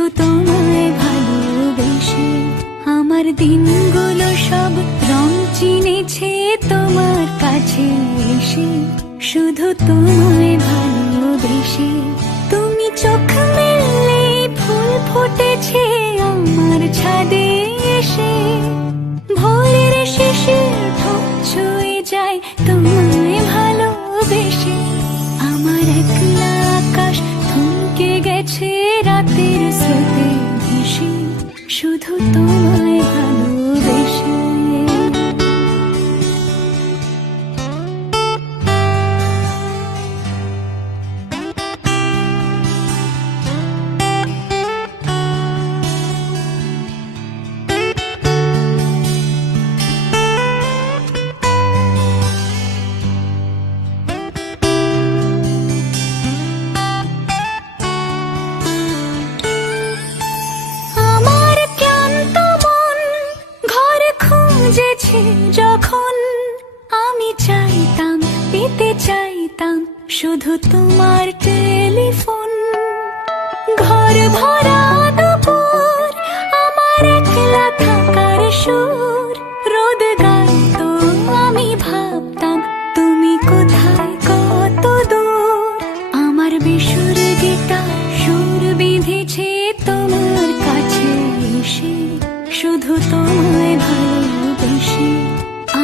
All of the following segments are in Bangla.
শুধু তোমায় ভালোবেসে আমার দিনগুলো সব রং চিনেছে তোমার কাছে এসে। শুধু তোমায় ভালোবেসে তুমি চোখ মেললে ফুল ফুটেছে আমার ছাদে এসে। ভোরের শেষে ঠোঁট ছুঁয়ে যায় তোমায় ভালোবেসে। আমার একলা আকাশ থমকে গেছে রাতের স্রোতে ভেসে, শুধু তোমায় ভালোবেসে। যখন আমি চাইতাম পেতে চাইতাম শুধু তোমার টেলিফোন। ঘর ভরা দুপুর আমার একলা থাকার সুর রোদ গাইতো, আমি ভাবতাম তুমি কোথায় কত দূর। আমার বেসুর গিটার সুর বেঁধেছে তোমার কাছে এসে, শুধু তোমায় ভালোবেসে।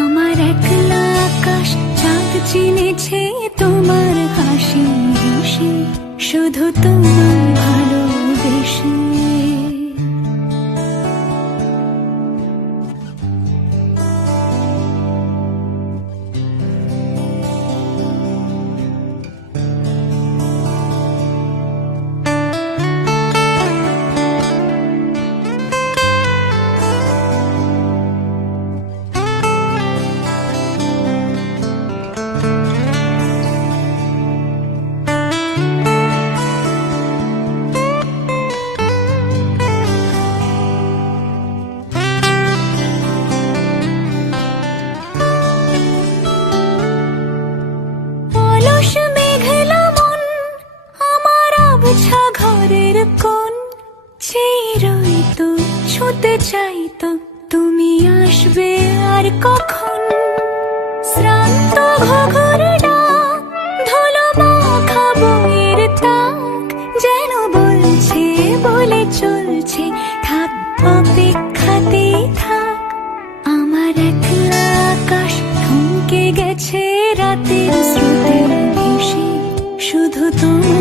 আমার একলা আকাশ চাঁদ চিনেছে তোমার হাসি হেসে, শুধু তোমায় ভালোবেসে। ঘরের কোণ চেয়ে তো ছুঁতে চাইতো তুমি আসবে আর কখন। শ্রান্ত ঘঘর ডাক ধুলো মাখা বইয়ের তাক যেন বলছে বলে চলছে থাক অপেক্ষাতেই থাক। আমার একলা আকাশ থমকে গেছে রাতের স্রোতে ভেসে, শুধু তোমার